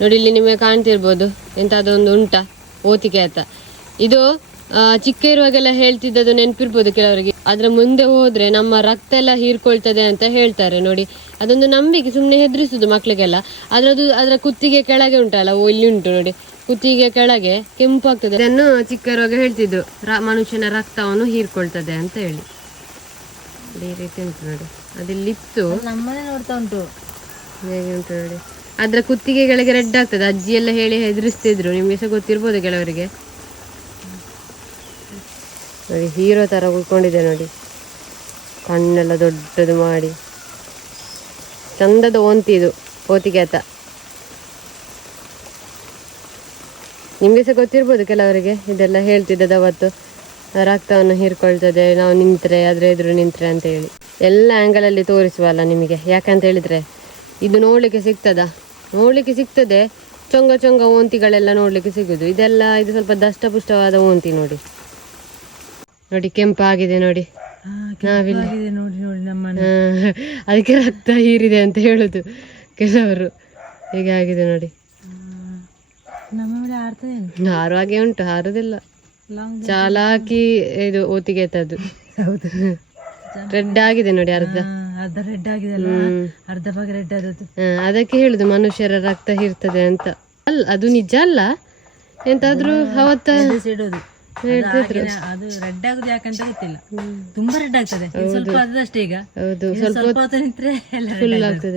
ನೋಡಿ ಇಲ್ಲಿ ನಿಮಗೆ ಕಾಣ್ತಿರ್ಬೋದು. ಎಂತಾದೊಂದು ಉಂಟ ಓತಿಕೆ ಅಂತ ಇದು ಚಿಕ್ಕ ಇರುವಾಗೆಲ್ಲ ಹೇಳ್ತಿದ್ದದು ನೆನಪಿರ್ಬೋದು ಕೆಲವರಿಗೆ. ಅದ್ರ ಮುಂದೆ ಹೋದ್ರೆ ನಮ್ಮ ರಕ್ತ ಎಲ್ಲ ಹೀರ್ಕೊಳ್ತದೆ ಅಂತ ಹೇಳ್ತಾರೆ ನೋಡಿ. ಅದೊಂದು ನಂಬಿಕೆ ಸುಮ್ಮನೆ ಹೆದರಿಸುದು ಮಕ್ಳಿಗೆಲ್ಲ. ಅದ್ರದ್ದು ಅದರ ಕುತ್ತಿಗೆ ಕೆಳಗೆ ಉಂಟಲ್ಲ ಓ ಇಲ್ಲಿ ಉಂಟು ನೋಡಿ. ಕುತ್ತಿಗೆ ಕೆಳಗೆ ಕೆಂಪು ಆಗ್ತದೆ. ಅದನ್ನು ಚಿಕ್ಕ ಇರುವಾಗ ಹೇಳ್ತಿದ್ರು ಮನುಷ್ಯನ ರಕ್ತವನ್ನು ಹೀರ್ಕೊಳ್ತದೆ ಅಂತ ಹೇಳಿ. ನೋಡಿ, ಈ ರೀತಿ ಉಂಟು ನೋಡಿ. ಅದಿಲ್ಲಿತ್ತು ನಮ್ಮನೆ ನೋಡ್ತಾ ಉಂಟು. ಹೇಗೆ ಉಂಟು ನೋಡಿ. ಅದ್ರ ಕುತ್ತಿಗೆಗಳಿಗೆ ರೆಡ್ ಆಗ್ತದೆ. ಅಜ್ಜಿ ಎಲ್ಲ ಹೇಳಿ ಹೆದರಿಸ್ತಿದ್ರು. ನಿಮಗೆ ಸಹ ಗೊತ್ತಿರ್ಬೋದು ಕೆಲವರಿಗೆ. ನೋಡಿ, ಹೀರೋ ತರ ಉಳ್ಕೊಂಡಿದೆ ನೋಡಿ. ಕಣ್ಣೆಲ್ಲ ದೊಡ್ಡದು ಮಾಡಿ. ಚಂದದ ಓಂತಿ ಇದು ಓತಿಗೆ ಆತ ನಿಮ್ಗೆ ಸಹ ಗೊತ್ತಿರ್ಬೋದು ಕೆಲವರಿಗೆ ಇದೆಲ್ಲ ಹೇಳ್ತಿದ್ದದ ಅವತ್ತು. ರಕ್ತವನ್ನು ಹೀರ್ಕೊಳ್ತದೆ, ನಾವು ನಿಂತರೆ ಅದ್ರ ಎದುರು ನಿಂತರೆ ಅಂತ ಹೇಳಿ. ಎಲ್ಲ ಆ್ಯಂಗಲ್ ಅಲ್ಲಿ ತೋರಿಸುವಲ್ಲ ನಿಮಗೆ. ಯಾಕಂತ ಹೇಳಿದ್ರೆ, ಇದು ನೋಡ್ಲಿಕ್ಕೆ ಸಿಗ್ತದ? ನೋಡ್ಲಿಕ್ಕೆ ಸಿಗ್ತದೆ. ಚೊಂಗ ಚೊಂಗ ಓಂತಿಗಳೆಲ್ಲ ನೋಡ್ಲಿಕ್ಕೆ ಸಿಗುದು. ಇದೆಲ್ಲ ಇದು ಸ್ವಲ್ಪ ದಷ್ಟಪುಷ್ಟವಾದ ಓಂತಿ ನೋಡಿ. ನೋಡಿ ಕೆಂಪಾಗಿದೆ ನೋಡಿ. ನಾವಿಲ್ಲಿ. ನೋಡಿ ಅದಕ್ಕೆ ರಕ್ತ ಹೀರಿದೆ ಅಂತ ಹೇಳುದು ಕೆಲವರು. ಹೀಗೆ ಆಗಿದೆ ನೋಡಿ ನಮ್ಮ ಮೇಲೆ ಆಡ್ತದೇನು ಹಾರುವಾಗೆ ಉಂಟು ಹಾರುದಿಲ್ಲ. ಚಾಲಾಕಿ ಇದು ಓತಿಗೆ ಎತ್ತದ್ದು. ಹೌದು. ರೆಡ್ ಆಗಿದೆ ನೋಡಿ ಅರ್ಧ. ಅರ್ಧ ರೆಡ್ ಆಗಿದೆ ಅಲ್ಲ ಅರ್ಧ ಭಾಗ ರೆಡ್ ಆದದ್ದು. ಅದಕ್ಕೆ ಹೇಳುದು ಮನುಷ್ಯರ ರಕ್ತ ಹೀರ್ತದೆ ಅಂತ. ಅಲ್ಲ ಅದು ನಿಜ ಅಲ್ಲ? ಎಂತಾದ್ರೂ ಅವತ್ತ ಇಡೋದು ಅದು ರೆಡ್ ಆಗುದು ಯಾಕಂತ ಗೊತ್ತಿಲ್ಲ. ತುಂಬಾ ರೆಡ್ ಆಗ್ತದೆ. ಸ್ವಲ್ಪ ಅದಷ್ಟೇ ಈಗ. ಹೌದು. ಸ್ವಲ್ಪ ಹೊತ್ತು ನಿಂತ್ರೆ ಎಲ್ಲ ಆಗ್ತದೆ. ಆಗ್ತದೆ.